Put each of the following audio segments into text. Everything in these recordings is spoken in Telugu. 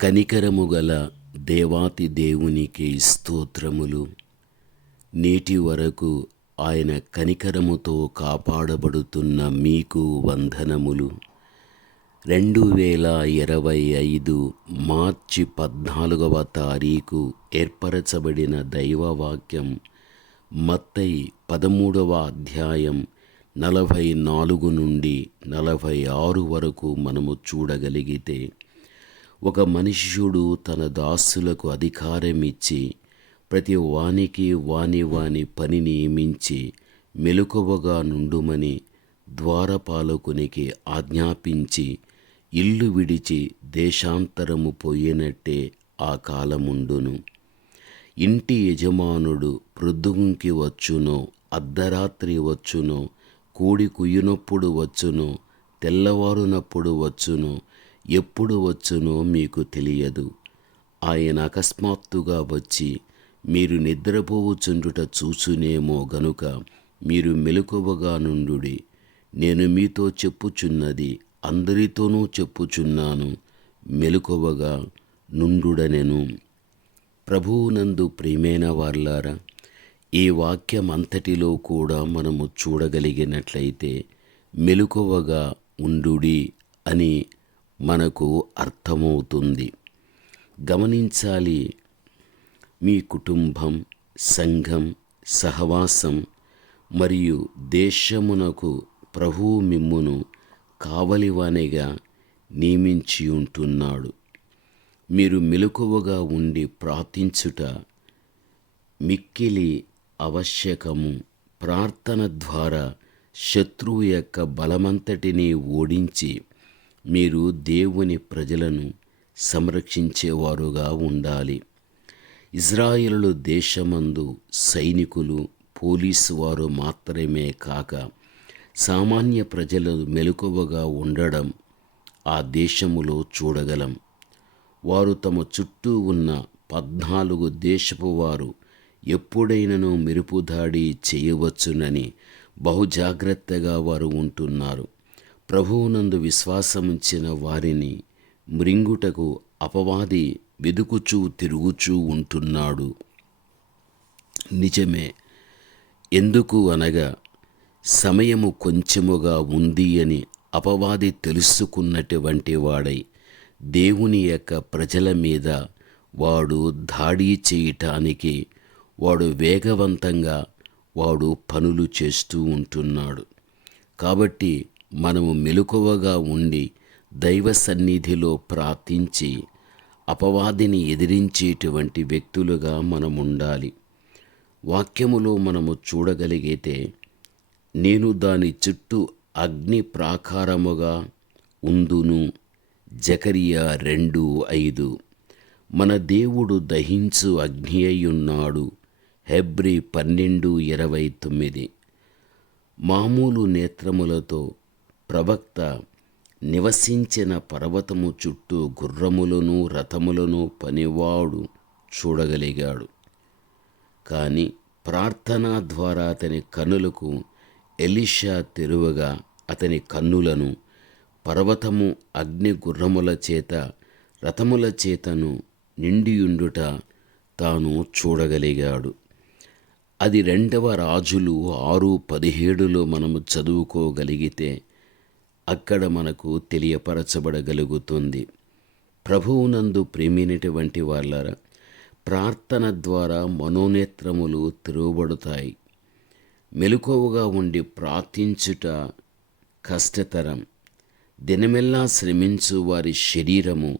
కనికరము గల దేవాతి దేవునికి స్తోత్రములు. నేటి వరకు ఆయన కనికరముతో కాపాడబడుతున్న మీకు వందనములు. రెండు వేల ఇరవై ఐదు మార్చి పద్నాలుగవ తారీఖు ఏర్పరచబడిన దైవవాక్యం మత్తై పదమూడవ అధ్యాయం నలభై నాలుగు నుండి నలభై ఆరు వరకు మనము చూడగలిగితే ఒక మనుష్యుడు తన దాసులకు అధికారం ఇచ్చి ప్రతి వానికి వాని వాని పని నియమించి మెలకువగా నుండుమని ద్వారపాలకునికి ఆజ్ఞాపించి ఇల్లు విడిచి దేశాంతరము పోయినట్టే ఆ కాలముండును. ఇంటి యజమానుడు ప్రొద్దుగుంకి వచ్చునో అర్ధరాత్రి వచ్చునో కూడి కుయ్యునప్పుడు వచ్చునో తెల్లవారునప్పుడు వచ్చునో ఎప్పుడు వచ్చునో మీకు తెలియదు. ఆయన అకస్మాత్తుగా వచ్చి మీరు నిద్రపోవుచుండుట చూచునేమో గనుక మీరు మెలకువగా నుండుడి. నేను మీతో చెప్పుచున్నది అందరితోనూ చెప్పుచున్నాను. మెలకువగా నుండుడనెను. ప్రభువునందు ప్రియమైన వార్లారా ఈ వాక్యం అంతటిలో కూడా మనము చూడగలిగినట్లయితే మెలుకువగా ఉండుడి అని మనకు అర్థమవుతుంది. గమనించాలి. మీ కుటుంబం సంఘం సహవాసం మరియు దేశమునకు ప్రభువు మిమ్మును కావలివానిగా నియమించి ఉంటున్నాడు. మీరు మెలకువగా ఉండి ప్రార్థించుట మిక్కిలి ఆవశ్యకము. ప్రార్థన ద్వారా శత్రువు యొక్క బలమంతటిని ఓడించి మీరు దేవుని ప్రజలను సంరక్షించేవారుగా ఉండాలి. ఇజ్రాయిలు దేశమందు సైనికులు పోలీసు వారు మాత్రమే కాక సామాన్య ప్రజలు మెలకువగా ఉండడం ఆ దేశములో చూడగలం. వారు తమ చుట్టూ ఉన్న పద్నాలుగు దేశపు వారు ఎప్పుడైనను మెరుపుదాడి చేయవచ్చునని బహుజాగ్రత్తగా వారు ఉంటున్నారు. ప్రభువునందు విశ్వాసముంచిన వారిని మృంగుటకు అపవాది వెదుకుచూ తిరుగుచూ ఉంటున్నాడు. నిజమే ఎందుకు అనగా సమయము కొంచెముగా ఉంది అని అపవాది తెలుసుకున్నటువంటి వాడై దేవుని యొక్క ప్రజల మీద వాడు దాడి చేయటానికి వాడు వేగవంతంగా వాడు పనులు చేస్తూ ఉంటున్నాడు. కాబట్టి మనము మెలకువగా ఉండి దైవ సన్నిధిలో ప్రార్థించి అపవాదిని ఎదిరించేటువంటి వ్యక్తులుగా మనం ఉండాలి వాక్యములో మనము చూడగలిగితే నేను దాని చుట్టూ అగ్ని ప్రాకారముగా ఉందును. జకరియా రెండు ఐదు. మన దేవుడు దహించు అగ్ని అయ్యున్నాడు. హెబ్రి పన్నెండు ఇరవై తొమ్మిది. మామూలు నేత్రములతో ప్రవక్త నివసించిన పర్వతము చుట్టూ గుర్రములను రథములను పనివాడు చూడగలిగాడు. కానీ ప్రార్థన ద్వారా అతని కన్నులకు ఎలిషా తెరువగా అతని కన్నులను పర్వతము అగ్ని గుర్రముల చేత రథముల చేతను నిండియుండుట తాను చూడగలిగాడు. అది రెండవ రాజులు ఆరు పదిహేడులో మనము చదువుకోగలిగితే అక్కడ మనకు తెలియపరచబడగలుగుతుంది. ప్రభువునందు ప్రేమినటువంటి వాళ్ళరా ప్రార్థన ద్వారా మనోనేత్రములు తెరవబడతాయి మెలకువగా ఉండి ప్రార్థించుట కష్టతరం. దినమెల్లా శ్రమించు వారి శరీరము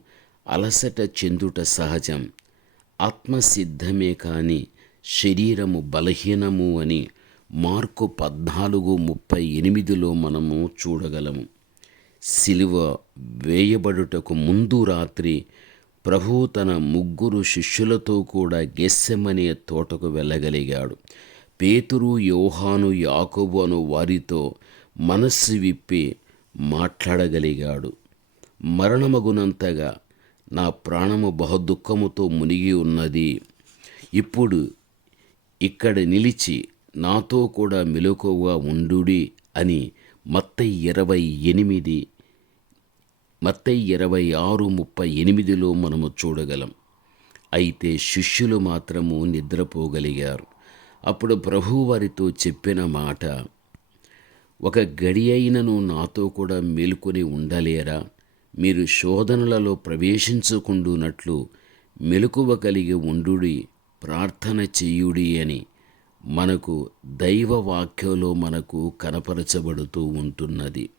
అలసట చెందుట సహజం. ఆత్మసిద్ధమే కాని శరీరము బలహీనము అని మార్కు పద్నాలుగు ముప్పై ఎనిమిదిలో మనము చూడగలము. సిలువ వేయబడుటకు ముందు రాత్రి ప్రభు తన ముగ్గురు శిష్యులతో కూడా గెస్సెమనే తోటకు వెళ్ళగలిగాడు. పేతురు యోహాను యాకోబు అను వారితో మనస్సు విప్పి మాట్లాడగలిగాడు. మరణమగునంతగా నా ప్రాణము బహుదుఃఖముతో మునిగి ఉన్నది. ఇప్పుడు ఇక్కడ నిలిచి నాతో కూడా మెలకువగా ఉండుడి అని మత్త ఇరవై ఎనిమిది మత్తై ఇరవై ఆరు ముప్పై ఎనిమిదిలో మనము చూడగలం. అయితే శిష్యులు మాత్రము నిద్రపోగలిగారు. అప్పుడు ప్రభువారితో చెప్పిన మాట ఒక గడి అయినను నాతో కూడా మేలుకొని ఉండలేరా? మీరు శోధనలలో ప్రవేశించుకుండునట్లు మెలకువ కలిగి ఉండుడి ప్రార్థన చేయుడి అని మనకు దైవ వాక్యంలో మనకు కనపరచబడుతూ ఉంటున్నది.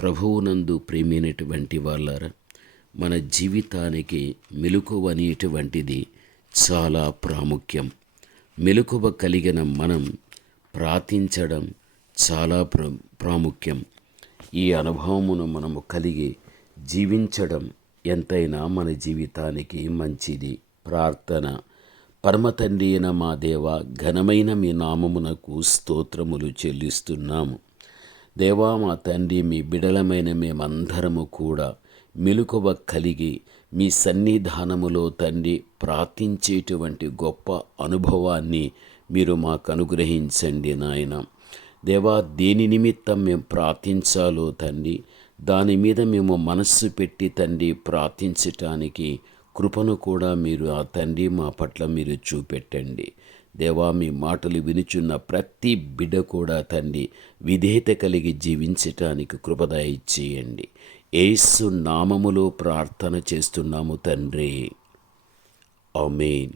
ప్రభువునందు ప్రేమైనటువంటి వాళ్ళారా మన జీవితానికి మెలకువ అనేటువంటిది చాలా ప్రాముఖ్యం. మెలకువ కలిగిన మనం ప్రార్థించడం చాలా ప్ర ప్రాముఖ్యం. ఈ అనుభవమును మనము కలిగి జీవించడం ఎంతైనా మన జీవితానికి మంచిది. ప్రార్థన. పరమతండ్రి అయిన మా దేవ ఘనమైన మీ నామమునకు స్తోత్రములు చెల్లిస్తున్నాము. దేవా మా తండ్రి మీ బిడలమైన మేమందరము కూడా మెలుకువ కలిగి మీ సన్నిధానములో తండ్రి ప్రార్థించేటువంటి గొప్ప అనుభవాన్ని మీరు మాకు అనుగ్రహించండి నాయన. దేవా దేని నిమిత్తం మేము ప్రార్థించాలో తండ్రి దాని మీద మేము మనస్సు పెట్టి తండ్రి ప్రార్థించటానికి కృపను కూడా మీరు ఆ తండ్రి మా పట్ల మీరు చూపెట్టండి. దేవా మీ మాటలు వినుచున్న ప్రతి బిడ్డ కూడా తండ్రి విధేయత కలిగి జీవించటానికి కృపదయ చేయండి ఏసు నామములో ప్రార్థన చేస్తున్నాము తండ్రి. ఆమెన్.